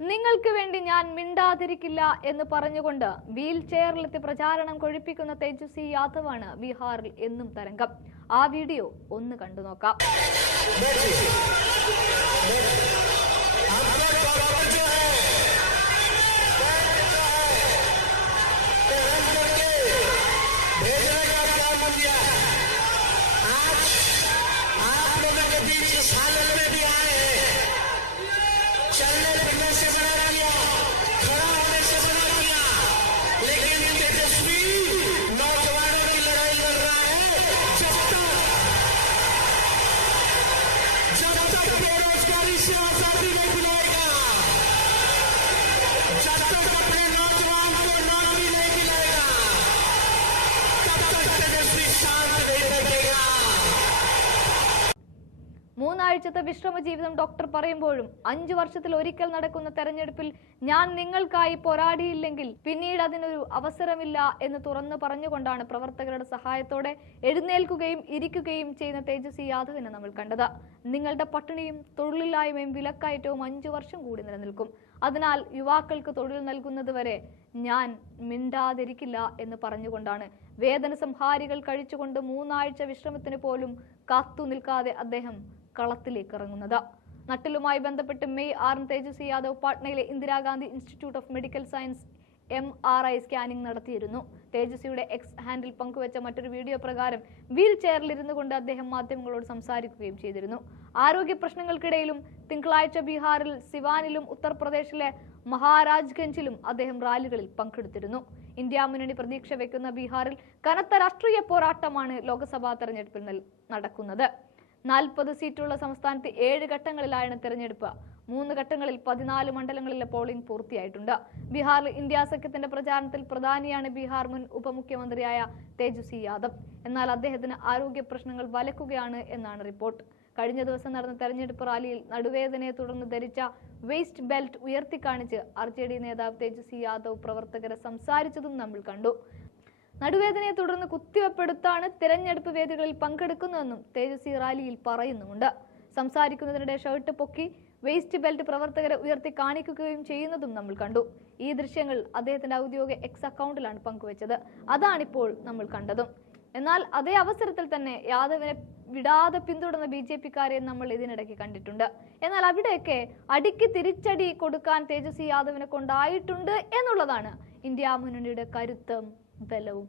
നിങ്ങൾക്ക് വേണ്ടി ഞാൻ മിണ്ടാതിരിക്കില്ല എന്ന് പറഞ്ഞുകൊണ്ട് വീൽ ചെയറിലെത്തി പ്രചാരണം കൊഴിപ്പിക്കുന്ന തേജസ്വി യാദവാണ് ബീഹാറിൽ എന്നും തരംഗം ആ വീഡിയോ ഒന്ന് കണ്ടു നോക്കാം भेजने മൂന്നാഴ്ചത്തെ വിശ്രമ ജീവിതം ഡോക്ടർ പറയുമ്പോഴും അഞ്ചു വർഷത്തിൽ ഒരിക്കൽ നടക്കുന്ന തെരഞ്ഞെടുപ്പിൽ ഞാൻ നിങ്ങൾക്കായി പോരാടിയില്ലെങ്കിൽ പിന്നീട് അതിനൊരു അവസരമില്ല എന്ന് തുറന്നു പറഞ്ഞുകൊണ്ടാണ് പ്രവർത്തകരുടെ സഹായത്തോടെ എഴുന്നേൽക്കുകയും ഇരിക്കുകയും ചെയ്യുന്ന തേജസ്വി യാദവിനെ നമ്മൾ കണ്ടത്. നിങ്ങളുടെ പട്ടിണിയും തൊഴിലില്ലായ്മയും വിലക്കയറ്റവും അഞ്ചു വർഷം കൂടി നിലനിൽക്കും. അതിനാൽ യുവാക്കൾക്ക് തൊഴിൽ നൽകുന്നതുവരെ ഞാൻ മിണ്ടാതിരിക്കില്ല എന്ന് പറഞ്ഞുകൊണ്ടാണ് വേദന സംഹാരികൾ കഴിച്ചുകൊണ്ട് മൂന്നാഴ്ച വിശ്രമത്തിന് പോലും കാത്തു നിൽക്കാതെ അദ്ദേഹം കളത്തിലേക്ക് ഇറങ്ങുന്നത് നട്ടിലുമായി ബന്ധപ്പെട്ട് മെയ് ആറിന് Tejashwi Yadav പാട്നയിലെ Indira Gandhi institute of medical science M R I scanning നടത്തിയിരുന്നു. തേജസ്വിയുടെ എക്സ് ഹാൻഡിൽ പങ്കുവച്ച മറ്റൊരു വീഡിയോ പ്രകാരം വീൽ ചെയറിലിരുന്നു കൊണ്ട് അദ്ദേഹം മാധ്യമങ്ങളോട് സംസാരിക്കുകയും ചെയ്തിരുന്നു. ആരോഗ്യ പ്രശ്നങ്ങൾക്കിടയിലും തിങ്കളാഴ്ച ബീഹാറിൽ സിവാനിലും ഉത്തർപ്രദേശിലെ മഹാരാജ്ഗഞ്ചിലും അദ്ദേഹം റാലികളിൽ പങ്കെടുത്തിരുന്നു. ഇന്ത്യ മുന്നണി പ്രതീക്ഷ വെക്കുന്ന ബീഹാറിൽ കനത്ത രാഷ്ട്രീയ പോരാട്ടമാണ് ലോക്സഭാ തെരഞ്ഞെടുപ്പിൽ നടക്കുന്നത്. നാൽപ്പത് സീറ്റുള്ള സംസ്ഥാനത്ത് ഏഴ് ഘട്ടങ്ങളിലായാണ് തെരഞ്ഞെടുപ്പ്. മൂന്ന് ഘട്ടങ്ങളിൽ പതിനാല് മണ്ഡലങ്ങളിലെ പോളിംഗ് പൂർത്തിയായിട്ടുണ്ട്. ബീഹാറിൽ ഇന്ത്യ സഖ്യത്തിന്റെ പ്രചാരണത്തിൽ പ്രധാനിയാണ് ബീഹാർ മുൻ ഉപമുഖ്യമന്ത്രിയായ തേജസ്വി യാദവ്. എന്നാൽ അദ്ദേഹത്തിന് ആരോഗ്യ പ്രശ്നങ്ങൾ വലക്കുകയാണ് എന്നാണ് റിപ്പോർട്ട്. കഴിഞ്ഞ ദിവസം നടന്ന തെരഞ്ഞെടുപ്പ് റാലിയിൽ നടുവേദനയെ തുടർന്ന് ധരിച്ച വേസ്റ്റ് ബെൽറ്റ് ഉയർത്തിക്കാണിച്ച് ആർ നേതാവ് തേജസ്വി യാദവ് പ്രവർത്തകരെ സംസാരിച്ചതും നമ്മൾ കണ്ടു. നടുവേദനയെ തുടർന്ന് കുത്തിവെപ്പെടുത്താണ് തിരഞ്ഞെടുപ്പ് വേദികളിൽ പങ്കെടുക്കുന്നതെന്നും തേജസ്വി റാലിയിൽ പറയുന്നുമുണ്ട്. സംസാരിക്കുന്നതിനിടെ ഷർട്ട് പൊക്കി വേസ്റ്റ് ബെൽറ്റ് പ്രവർത്തകരെ ഉയർത്തി കാണിക്കുകയും ചെയ്യുന്നതും നമ്മൾ കണ്ടു. ഈ ദൃശ്യങ്ങൾ അദ്ദേഹത്തിന്റെ ഔദ്യോഗിക എക്സ് അക്കൗണ്ടിലാണ് പങ്കുവച്ചത്. അതാണിപ്പോൾ നമ്മൾ കണ്ടതും. എന്നാൽ അതേ അവസരത്തിൽ തന്നെ യാദവിനെ വിടാതെ പിന്തുടർന്ന ബി ജെ പിക്കാരെ നമ്മൾ ഇതിനിടയ്ക്ക് കണ്ടിട്ടുണ്ട്. എന്നാൽ അവിടെയൊക്കെ അടിക്ക് തിരിച്ചടി കൊടുക്കാൻ തേജസ്വി യാദവിനെ കൊണ്ടായിട്ടുണ്ട് എന്നുള്ളതാണ് ഇന്ത്യ മുന്നണിയുടെ കരുത്തും below.